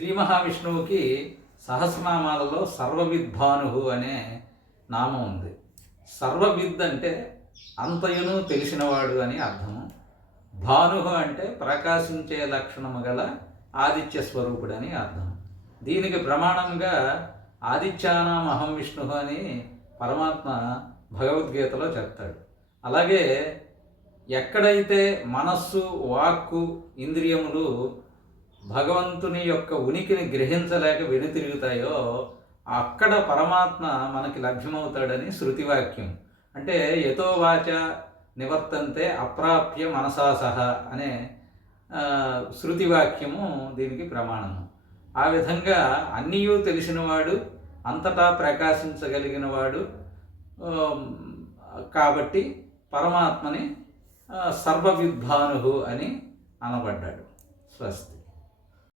శ్రీ మహావిష్ణువుకి సహస్రనామాలలో సర్వవిద్భాను అనే నామం ఉంది. సర్వవిద్ అంటే అంతయును తెలిసినవాడు అని అర్థము. భాను అంటే ప్రకాశించే లక్షణము గల ఆదిత్య స్వరూపుడు అని అర్థం. దీనికి ప్రమాణంగా ఆదిత్యానాం అహం విష్ణు అని పరమాత్మ భగవద్గీతలో చెప్తాడు. అలాగే ఎక్కడైతే మనస్సు, వాక్కు, ఇంద్రియములు భగవంతుని యొక్క ఉనికిని గ్రహించలేక వెనుతిరుగుతాయో అక్కడ పరమాత్మ మనకి లభ్యమవుతాడని శృతివాక్యం. అంటే యతో వాచ నివర్తంతే అప్రాప్య మనసా సహ అనే శృతివాక్యము దీనికి ప్రమాణము. ఆ విధంగా అన్నీయూ తెలిసినవాడు, అంతటా ప్రకాశించగలిగినవాడు కాబట్టి పరమాత్మని సర్వవిద్భాను అని అనబడ్డాడు. స్వస్తి.